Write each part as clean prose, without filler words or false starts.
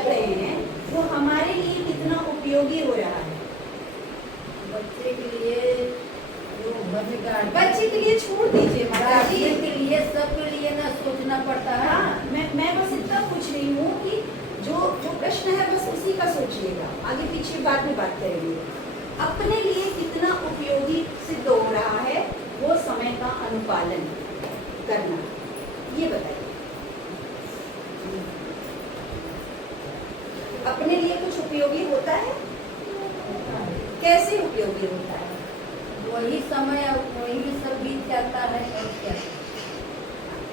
कर रहे हैं वो हमारे लिए कितना उपयोगी हो रहा है। बच्चे के लिए जो बच्चे के लिए छोड़ दीजिए माता जी, के लिए सबके लिए ना सोचना पड़ता है। हाँ मैं बस इतना पूछ रही हूँ कि जो प्रश्न है बस उसी का सोचिएगा, आगे पीछे बाद में बात करेंगे। अपने लिए कितना उपयोगी सिद्ध हो रहा है वो समय का अनुपालन करना, ये बताइए। अपने लिए कुछ उपयोगी होता है? कैसे उपयोगी होता है? वही समय वही सब बीत जाता है और क्या,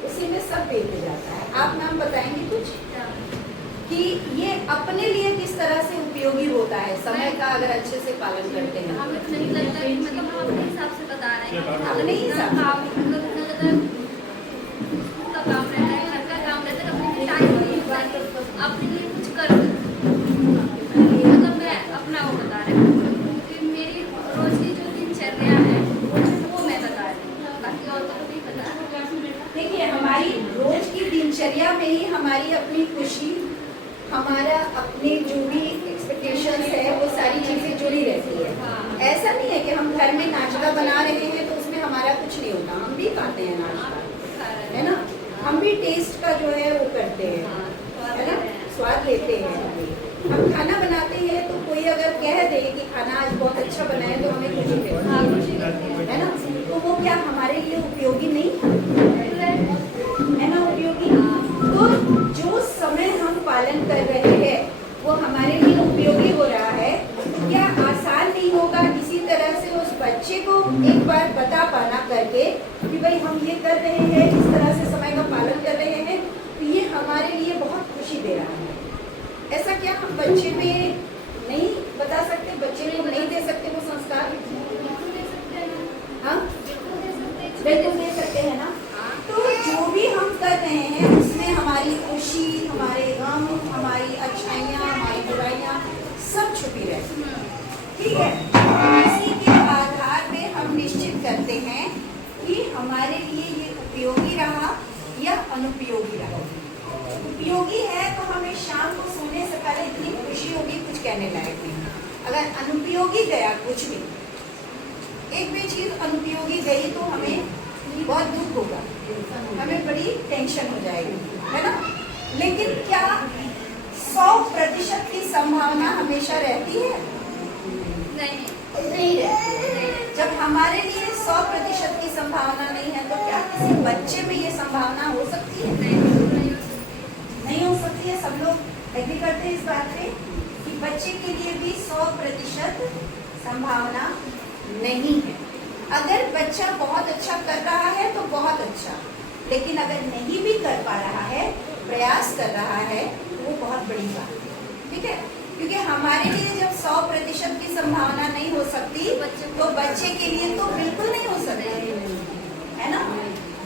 उसी में सब बीत जाता है। आप नाम बताएंगे कुछ कि ये अपने लिए किस तरह से उपयोगी होता है समय का अगर अच्छे से पालन करते हैं? हमें तो नहीं लगता कि मतलब हम अपने हिसाब से बता रहे हैं। अपने हिसाब से? काम मतलब इतना ज़्यादा स्कूल का काम रहता है, घर का काम रहता है, अपने लिए टाइम नहीं होता है अपने लिए कुछ कर सकते। मतलब मैं अपना वो बता रही हूँ कि मेरी रोज की जो दिनचर्या है वो मैं बता रही हूँ, बाकी और तो नहीं पता। देखिए हमारी रोज की दिनचर्या में ही हमारी अपनी खुशी, हमारा अपने जो भी एक्सपेक्टेशंस है वो सारी चीजें जुड़ी रहती है। ऐसा नहीं है कि हम घर में नाश्ता बना रहे हैं तो उसमें हमारा कुछ नहीं होता, हम भी खाते हैं नाश्ता, है ना, हम भी टेस्ट का जो है वो करते हैं, है ना, स्वाद लेते हैं। हम खाना बनाते हैं तो कोई अगर कह दे कि खाना आज बहुत अच्छा बना है तो हमें खुशी मिलती है ना, तो वो क्या हमारे लिए उपयोगी नहीं है ना, उपयोगी। तो जो समय हम पालन कर रहे हैं वो हमारे लिए उपयोगी हो रहा है, तो क्या आसान नहीं होगा इसी तरह से उस बच्चे को एक बार बता पाना करके कि भाई हम ये कर रहे हैं, इस तरह से समय का पालन कर रहे हैं, तो ये हमारे लिए बहुत खुशी दे रहा है। ऐसा क्या हम बच्चे पे नहीं बता सकते, बच्चे को नहीं दे सकते वो संस्कार? हाँ बिल्कुल दे सकते हैं ना। तो जो भी हम कर रहे हैं उसमें हमारी खुशी, हमारे गम, हमारी अच्छाइयाँ, हमारी बुराइयाँ सब छुपी रहती हैं, ठीक है। इसी के आधार पे हम निश्चित करते हैं कि हमारे लिए ये उपयोगी रहा या अनुपयोगी रहा। उपयोगी है तो हमें शाम को सोने से पहले इतनी खुशी होगी कुछ कहने लायक नहीं। अगर अनुपयोगी गया कुछ भी, एक भी चीज अनुपयोगी गई तो हमें बहुत दुख होगा, हमें बड़ी टेंशन हो जाएगी, है ना। लेकिन क्या 100% की संभावना हमेशा रहती है? नहीं रहती। जब हमारे लिए 100% की संभावना नहीं है तो क्या किसी बच्चे में ये संभावना हो सकती है? नहीं हो सकती है। सब लोग एग्री करते हैं इस बात पे कि बच्चे के लिए भी 100% संभावना नहीं है। अगर बच्चा बहुत अच्छा कर रहा है तो बहुत अच्छा, लेकिन अगर नहीं भी कर पा रहा है, प्रयास कर रहा है, तो वो बहुत बड़ी बात है, ठीक है। क्योंकि हमारे लिए जब 100% की संभावना नहीं हो सकती तो बच्चे के लिए तो बिल्कुल नहीं हो सकती, है ना।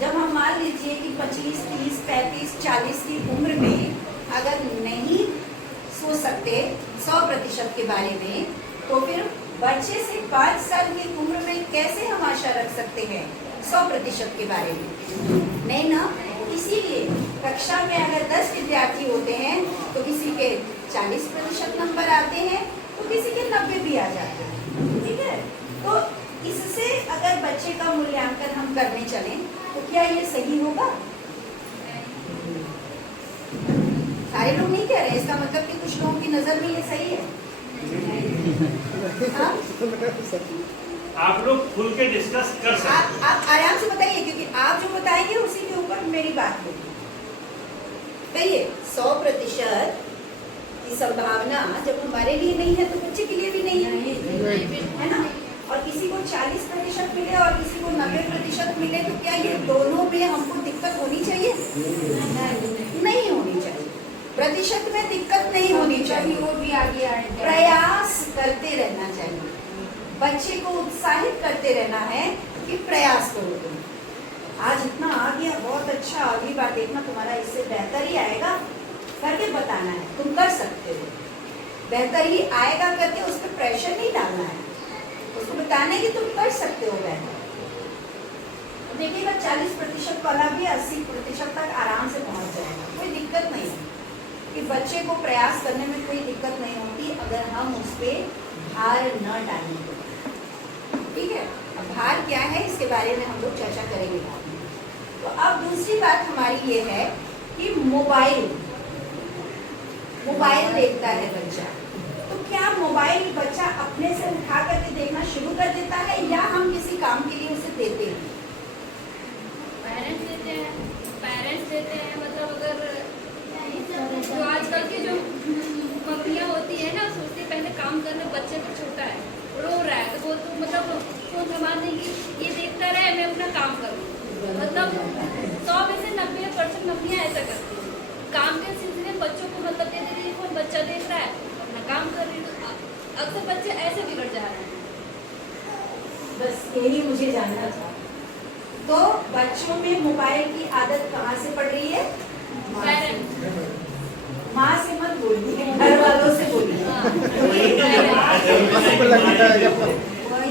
जब हम मान लीजिए कि 25, 30, 35, 40 की उम्र में अगर नहीं सोच सकते 100% के बारे में, तो फिर बच्चे से 5 साल की उम्र में कैसे हम आशा रख सकते हैं 100% के बारे में? नहीं ना। इसीलिए कक्षा में अगर 10 विद्यार्थी होते हैं तो किसी के 40% नंबर आते हैं तो किसी के 90 भी आ जाते हैं, ठीक है। तो इससे अगर बच्चे का मूल्यांकन हम करने चलें तो क्या ये सही होगा? सारे लोग नहीं कह रहे, इसका मतलब कि कुछ लोगों की नजर में ये सही है। आप लोग खुल के डिस्कस कर सकते। आप आराम से बताइए, क्योंकि आप जो बताएंगे उसी के ऊपर मेरी बात होगी। कहिए 100% की संभावना जब हमारे लिए नहीं है तो बच्चे के लिए भी नहीं है ना। और किसी को 40% मिले और किसी को 90% मिले तो क्या ये दोनों में हमको दिक्कत होनी चाहिए? नहीं होनी चाहिए। प्रतिशत में दिक्कत नहीं होनी चाहिए, वो भी आगे आए, प्रयास करते रहना चाहिए। बच्चे को उत्साहित करते रहना है कि प्रयास करो, तुम आज इतना आ गया, बहुत अच्छा, अगली बार देखना तुम्हारा इससे बेहतर ही आएगा करके बताना है। तुम कर सकते हो, बेहतर ही आएगा करके उस पर प्रेशर नहीं डालना है, उसको बताना है कि तुम कर सकते हो बेहतर। देखिएगा 40% वाला भी 80% तक आराम से पहुंच जाएगा, कोई दिक्कत नहीं है। कि बच्चे को प्रयास करने में कोई दिक्कत नहीं होती अगर हम उस पर भार न डालें तो। ठीक है, अब भार क्या है इसके बारे में हम लोग चर्चा करेंगे बाद में। तो अब दूसरी बात हमारी ये है कि मोबाइल देखता है बच्चा, तो क्या मोबाइल बच्चा अपने से उठा करके देखना शुरू कर देता है या हम किसी काम के लिए उसे देते हैं? पेरेंट्स देते हैं मतलब अगर जो आजकल की जो मम्मियाँ होती है ना सोचती पहले काम करने, बच्चे तो छोटा है रो रहा है तो वो तो मतलब फोन थमा देंगी, ये देखता रहे मैं अपना काम करूँ। मतलब 100 में से 90% मम्मियाँ ऐसा करती हैं। काम के सिलसिले में बच्चों को मतलब दे देती है फोन, बच्चा देख रहा है अपना काम कर रही है। अक्सर बच्चे ऐसे बिगड़ जा रहे हैं। बस यही मुझे जानना था। तो बच्चों में मोबाइल की आदत कहाँ से पड़ रही है? माँ से मत बोलिए, घर वालों से बोलिए।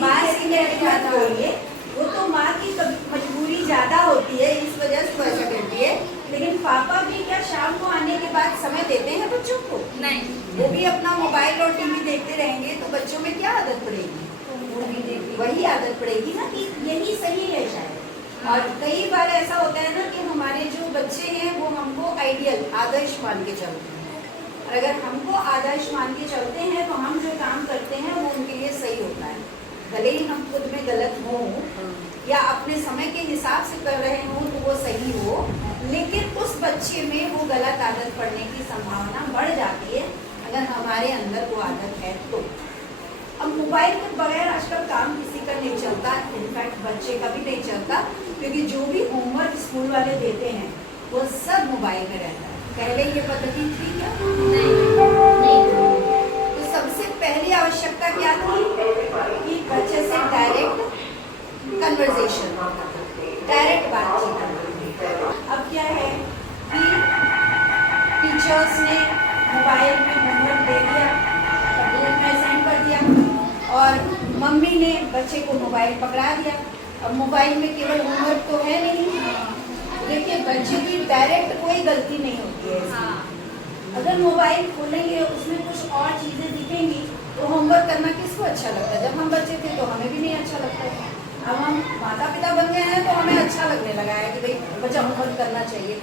माँ से मत बोलिए, वो तो माँ की मजबूरी ज्यादा होती है इस वजह से ऐसा करती है। लेकिन पापा भी क्या शाम को आने के बाद समय देते हैं बच्चों को? नहीं, वो भी अपना मोबाइल और टीवी देखते रहेंगे तो बच्चों में क्या आदत पड़ेगी? वही आदत पड़ेगी ना कि यही सही है शायद। और कई बार ऐसा होता है ना कि हमारे जो बच्चे हैं वो हमको आइडियल आदर्श मान के चलते हैं, और अगर हमको आदर्श मान के चलते हैं तो हम जो काम करते हैं वो उनके लिए सही होता है, भले ही हम खुद में गलत हों या अपने समय के हिसाब से कर रहे हों तो वो सही हो, लेकिन उस बच्चे में वो गलत आदत पड़ने की संभावना बढ़ जाती है अगर हमारे अंदर वो आदत है तो। अब मोबाइल के बगैर आजकल काम किसी का नहीं चलता, इनफैक्ट बच्चे का भी नहीं चलता, क्योंकि जो भी होमवर्क स्कूल वाले देते हैं वो सब मोबाइल में रहता है। पहले ये पद्धति थी क्या? नहीं। तो सबसे पहली आवश्यकता क्या थी कि बच्चे से डायरेक्ट कन्वर्सेशन, डायरेक्ट बातचीत। अब क्या है कि टीचर्स ने मोबाइल में होमवर्क दे दिया, ग्रुप में सेंड कर दिया, और मम्मी ने बच्चे को मोबाइल पकड़ा दिया। अब मोबाइल में केवल होमवर्क तो है नहीं, देखिए बच्चे की डायरेक्ट कोई गलती नहीं होती है इसमें। अगर मोबाइल खोलेंगे उसमें कुछ और चीज़ें दिखेंगी तो होमवर्क करना किसको अच्छा लगता है? जब हम बच्चे थे तो हमें भी नहीं अच्छा लगता था। अब हम माता पिता बन गए हैं तो हमें अच्छा लगने लगा है कि भाई बच्चा होमवर्क करना चाहिए।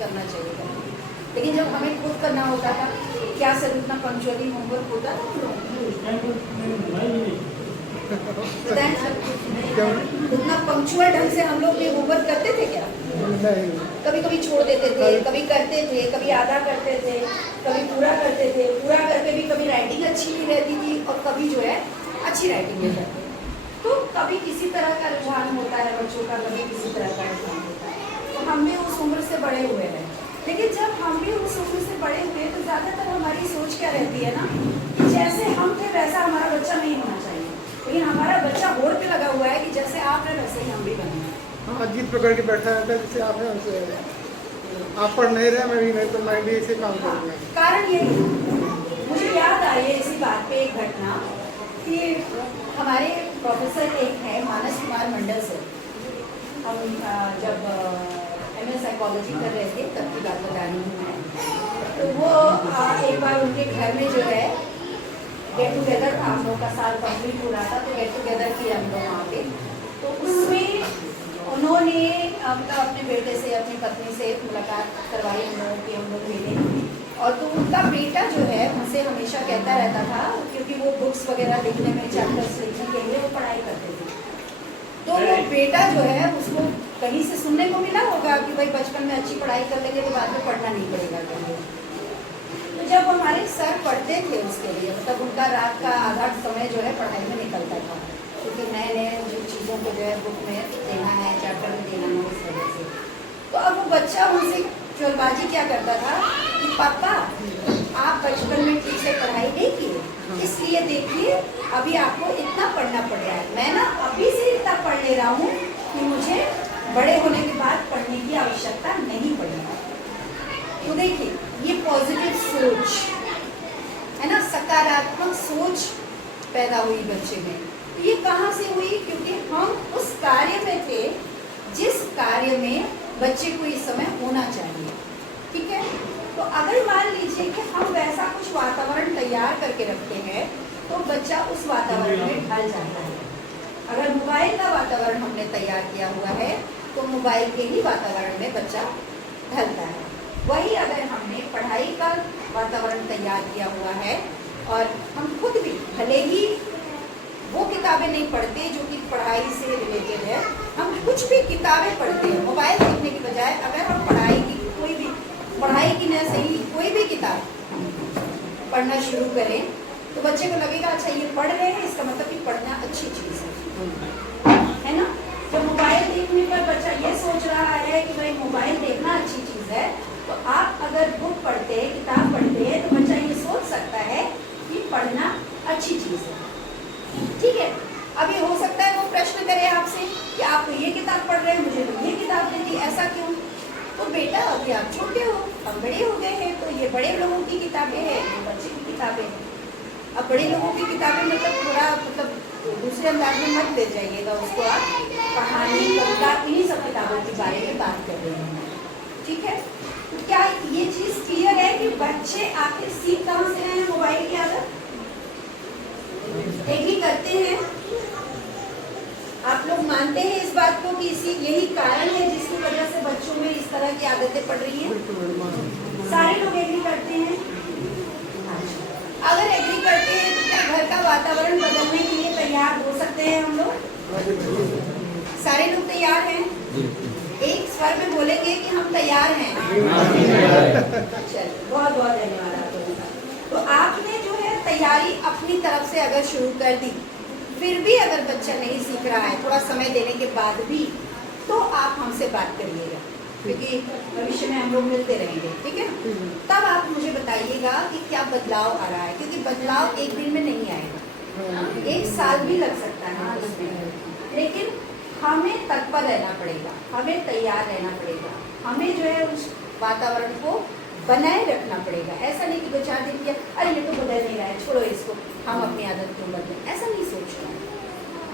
लेकिन जब हमें खुद करना होता था, क्या सर उतना पंक्चुअली होमवर्क होता था? उतना पंक्चुअल ढंग से हम लोग होमवर्क करते थे क्या? कभी कभी छोड़ देते थे, कभी करते थे, कभी आधा करते थे, कभी पूरा करते थे। पूरा करके भी कभी राइटिंग अच्छी नहीं रहती थी और कभी जो है अच्छी राइटिंग नहीं रहती। तो कभी किसी तरह का रुझान होता है बच्चों का, कभी किसी तरह का रुझान होता है। तो हम भी उस उम्र से बड़े हुए हैं, लेकिन जब हम भी उस उम्र से बड़े हुए तो ज़्यादातर हमारी सोच क्या रहती है ना कि जैसे हम थे वैसा हमारा बच्चा नहीं होना चाहिए, लेकिन हमारा बच्चा होड़ पे लगा हुआ है कि जैसे आप हैं वैसे ही हम भी बने। हाँ, अजीत पकड़ के बैठा रहता है जैसे आप हैं वैसे आप पढ़ नहीं रहे, मैं भी नहीं, तो मैं भी ऐसे काम करूँगा। कारण यही, मुझे याद आई है इसी बात पे एक घटना कि हमारे प्रोफेसर एक है मानस कुमार मंडल से, हम जब MA साइकोलॉजी कर रहे थे तब की बात बता रही हूँ मैं। तो वो एक बार उनके घर में जो है गेट टुगेदर था, हम लोग का साल कंप्लीट हो रहा था तो गेट टुगेदर किया हम लोग वहाँ पे। तो उसमें उन्होंने अपने बेटे से, अपनी पत्नी से मुलाकात करवाई हम लोगों की, हम लोग मिले। और तो उनका बेटा जो है उनसे हमेशा कहता रहता था, क्योंकि वो बुक्स वगैरह लिखने में, चैप्टर्स लिखने के लिए वो पढ़ाई करते थे, तो वो बेटा जो है उसको कहीं से सुनने को मिला होगा कि भाई बचपन में अच्छी पढ़ाई कर लेंगे तो बाद में पढ़ना नहीं पड़ेगा कहीं। तो जब हमारे सर पढ़ते थे उसके लिए, मतलब उनका रात का आधा समय जो है पढ़ाई में निकलता था, क्योंकि नए नए जो चीज़ों को जो है बुक में देना है, चैप्टर में देना है, उस वजह से। तो अब वो बच्चा उनसे चोरबाजी क्या करता था कि पापा आप बचपन में ठीक से पढ़ाई नहीं की, इसलिए देखिए अभी आपको इतना पढ़ना पड़ रहा है, मैं ना अभी से इतना पढ़ ले रहा हूँ कि मुझे बड़े होने के बाद पढ़ने की आवश्यकता नहीं पड़ेगी। तो देखिए ये पॉजिटिव सोच है ना, सकारात्मक सोच पैदा हुई बच्चे में। तो ये कहाँ से हुई? क्योंकि हम उस कार्य में थे जिस कार्य में बच्चे को इस समय होना चाहिए। ठीक है, तो अगर मान लीजिए कि हम तैयार करके रखते हैं तो बच्चा उस वातावरण में ढल जाता है। अगर मोबाइल का वातावरण हमने तैयार किया हुआ है तो मोबाइल के ही वातावरण में बच्चा ढलता है। वही अगर हमने पढ़ाई का वातावरण तैयार किया हुआ है और हम खुद भी भले ही वो किताबें नहीं पढ़ते जो कि पढ़ाई से रिलेटेड है, हम कुछ भी किताबें पढ़ते हैं मोबाइल देखने की बजाय, अगर हम पढ़ाई की कोई भी पढ़ाई की न सही कोई भी किताब पढ़ना शुरू करें तो बच्चे को लगेगा अच्छा ये पढ़ रहे हैं, इसका मतलब कि पढ़ना अच्छी चीज़ है ना। जब मोबाइल देखने पर बच्चा ये सोच रहा है कि भाई मोबाइल देखना अच्छी चीज़ है, तो आप अगर बुक पढ़ते हैं, किताब पढ़ते हैं, तो बच्चा ये सोच सकता है कि पढ़ना अच्छी चीज़ है। ठीक है, अभी हो सकता है वो प्रश्न करे आपसे कि आप तो ये किताब पढ़ रहे हैं, मुझे तो ये किताब दे दी, ऐसा क्यों? तो बेटा अभी आप छोटे हो, हम बड़े हो गए हैं, तो ये बड़े लोगों की किताबें हैं, ये बच्चे की किताबें हैं। अब बड़े लोगों की किताबें मतलब थोड़ा मतलब दूसरे अंदाज में मत ले जाइएगा उसको, आप कहानी कविता इन्हीं सब किताबों के बारे में बात कर रहे हैं। ठीक है, तो क्या ये चीज़ क्लियर है कि बच्चे आखिर सीख कहाँ से रहे हैं मोबाइल की आदत? एग्री करते हैं आप लोग? मानते हैं इस बात को कि इसी यही कारण है जिसकी वजह से बच्चों में इस तरह की आदतें पड़ रही हैं? सारे लोग एग्री करते हैं? अगर एग्री करते हैं तो क्या घर का वातावरण बदलने के लिए तैयार हो सकते हैं हम लोग? सारे लोग तैयार हैं? एक स्वर में बोलेंगे कि हम तैयार हैं। चलिए, बहुत बहुत धन्यवाद आप लोगों का। तो आपने जो है तैयारी अपनी तरफ से अगर शुरू कर दी, फिर भी अगर बच्चा नहीं सीख रहा है थोड़ा समय देने के बाद भी, तो आप हमसे बात करिएगा, क्योंकि भविष्य में हम लोग मिलते रहेंगे। ठीक है, तब आप मुझे बताइएगा कि क्या बदलाव आ रहा है, क्योंकि बदलाव एक दिन में नहीं आएगा, एक साल भी लग सकता है उसमें, लेकिन हमें तत्पर रहना पड़ेगा, हमें तैयार रहना पड़ेगा, हमें जो है उस वातावरण को बनाए रखना पड़ेगा। ऐसा नहीं कि 2-4 दिन किया, अरे ये तो बदल नहीं रहा है, छोड़ो इसको, हम अपनी आदत क्यों बदलें, ऐसा नहीं सोचना है।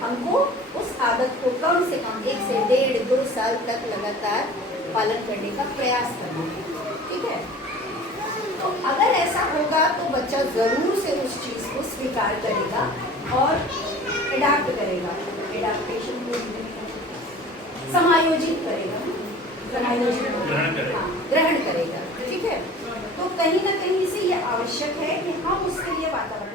हमको उस आदत को कम से कम 1 से 1.5-2 साल तक लगातार पालन करने का प्रयास करना है। ठीक है, तो अगर ऐसा होगा तो बच्चा ज़रूर से उस चीज़ को स्वीकार करेगा और एडाप्ट करेगा, एडाप्टेशन को समायोजित करेगा, ग्रहण करेगा। ठीक है, तो कहीं ना कहीं से ये आवश्यक है कि हम उसके लिए वातावरण